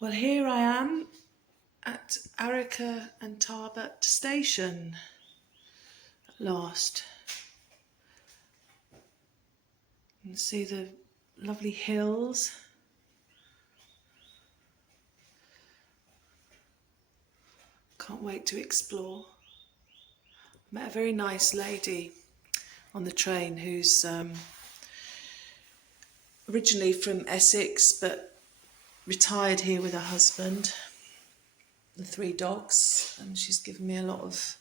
Well, here I am at Arrochar and Tarbert station at last. You can see the lovely hills. Can't wait to explore. Met a very nice lady on the train who's originally from Essex but retired here with her husband, the 3 dogs, and she's given me a lot of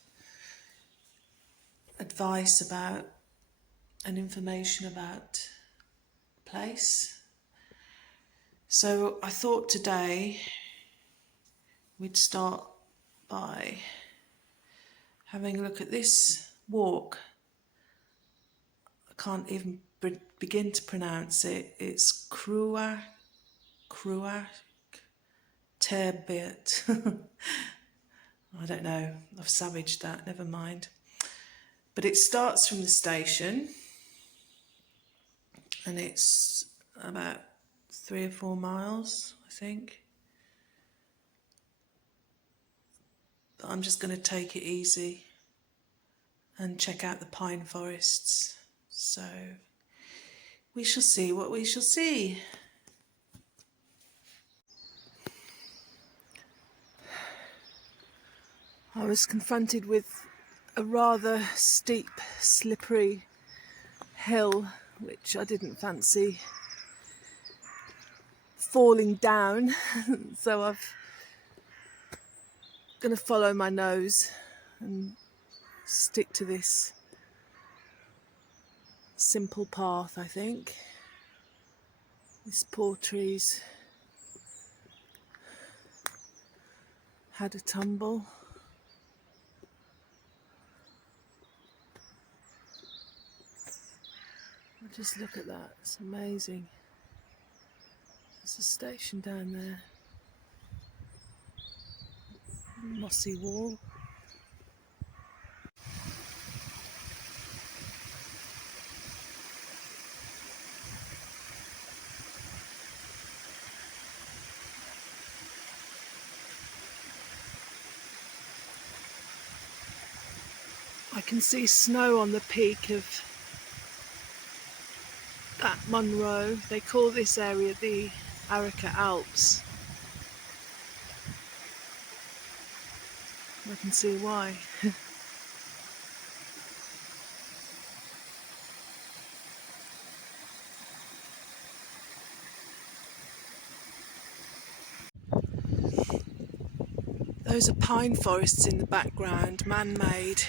advice about and information about the place. So I thought today we'd start by having a look at this walk. I can't even begin to pronounce it. It's Arrochar Terbit. I don't know, I've savaged that, never mind. But it starts from the station and it's about 3 or 4 miles, I think. But I'm just going to take it easy and check out the pine forests. So we shall see what we shall see. I was confronted with a rather steep, slippery hill, which I didn't fancy falling down. So I'm going to follow my nose and stick to this simple path, I think. This poor tree's had a tumble. Just look at that, it's amazing. There's a station down there. Mossy wall. I can see snow on the peak of that Munro. They call this area the Arrochar Alps. I can see why. Those are pine forests in the background, man-made.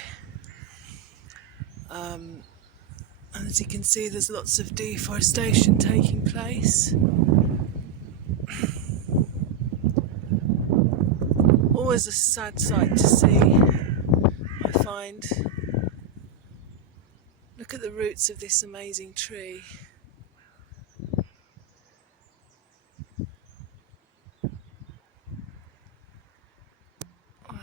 And as you can see, there's lots of deforestation taking place. Always a sad sight to see, I find. Look at the roots of this amazing tree. Wow.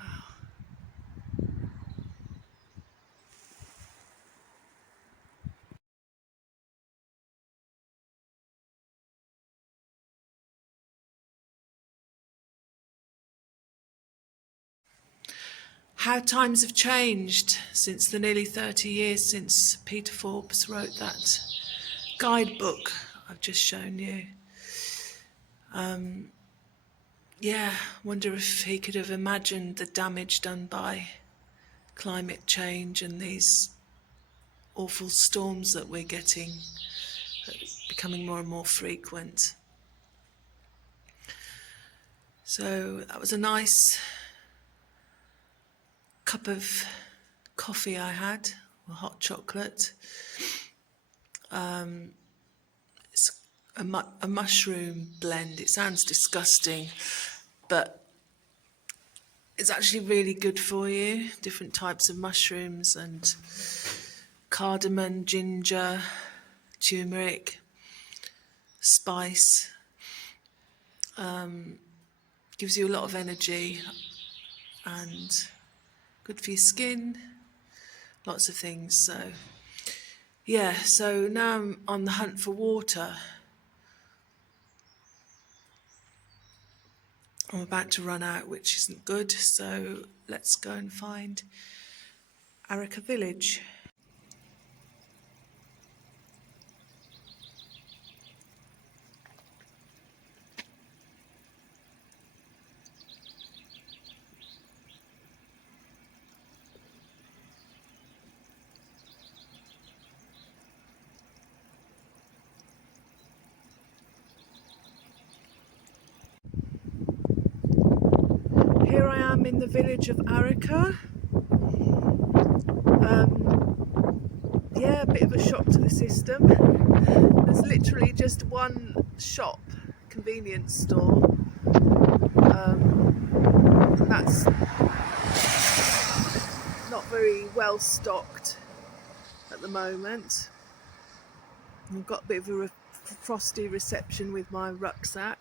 How times have changed since the nearly 30 years since Peter Forbes wrote that guidebook I've just shown you. Yeah, wonder if he could have imagined the damage done by climate change and these awful storms that we're getting, becoming more and more frequent. So that was a nice cup of coffee I had, or hot chocolate. It's a mushroom blend. It sounds disgusting, but it's actually really good for you. Different types of mushrooms and cardamom, ginger, turmeric, spice. Gives you a lot of energy and good for your skin, lots of things. So yeah, so now I'm on the hunt for water. I'm about to run out, which isn't good, so let's go and find Arrochar village. Here I am in the village of Arrochar. Yeah, a bit of a shock to the system. There's literally just one shop, convenience store, and that's not very well stocked at the moment. I've got a bit of a frosty reception with my rucksack.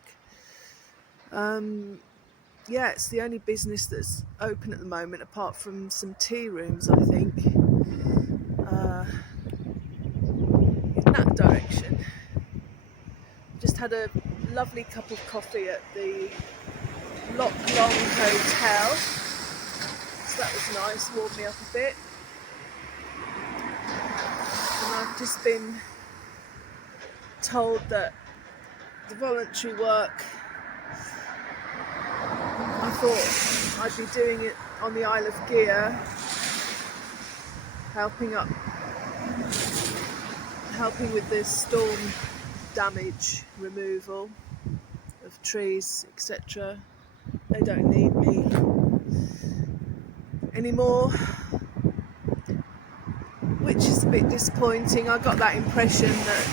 Yeah, it's the only business that's open at the moment, apart from some tea rooms, I think. In that direction. Just had a lovely cup of coffee at the Loch Long Hotel, so that was nice, warmed me up a bit. And I've just been told that the voluntary work, I thought I'd be doing it on the Isle of Gear, helping with the storm damage removal of trees, etc. They don't need me anymore, which is a bit disappointing. I got that impression that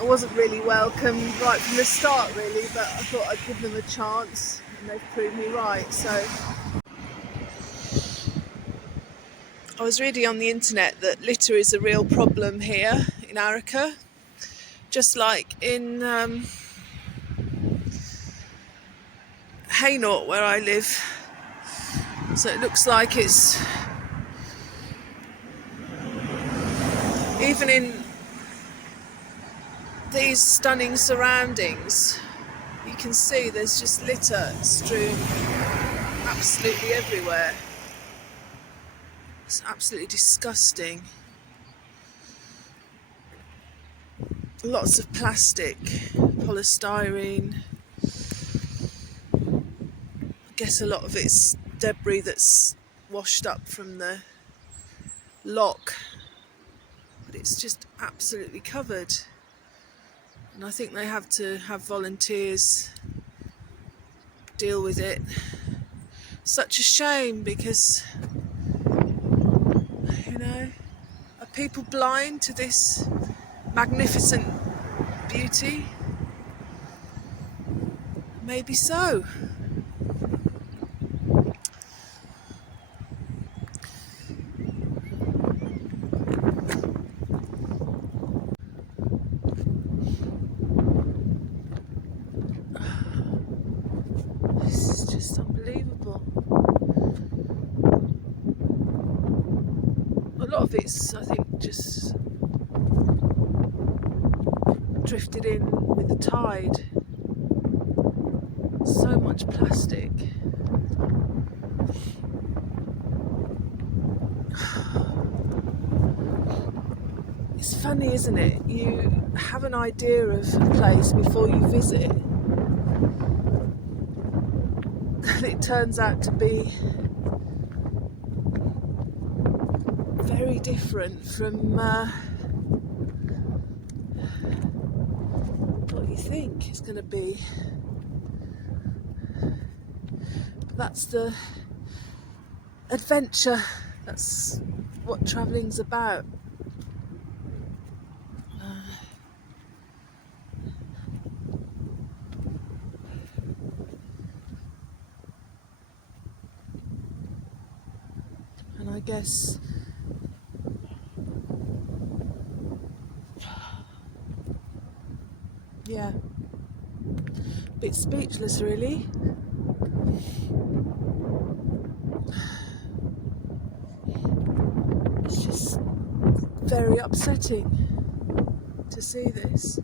I wasn't really welcome right from the start, really, but I thought I'd give them a chance, and they've proved me right. So I was reading on the internet that litter is a real problem here in Arrochar, just like in Hainault, where I live. So it looks like it's, even in these stunning surroundings, you can see there's just litter strewn absolutely everywhere. It's absolutely disgusting. Lots of plastic, polystyrene. I guess a lot of it's debris that's washed up from the lock, but it's just absolutely covered. And I think they have to have volunteers deal with it. Such a shame, because, you know, are people blind to this magnificent beauty? Maybe so. This is just unbelievable. A lot of it's, I think, just drifted in with the tide. So much plastic. It's funny, isn't it? You have an idea of a place before you visit, and it turns out to be very different from what you think it's going to be. But that's the adventure. That's what travelling's about. And I guess yeah, a bit speechless, really. It's just very upsetting to see this.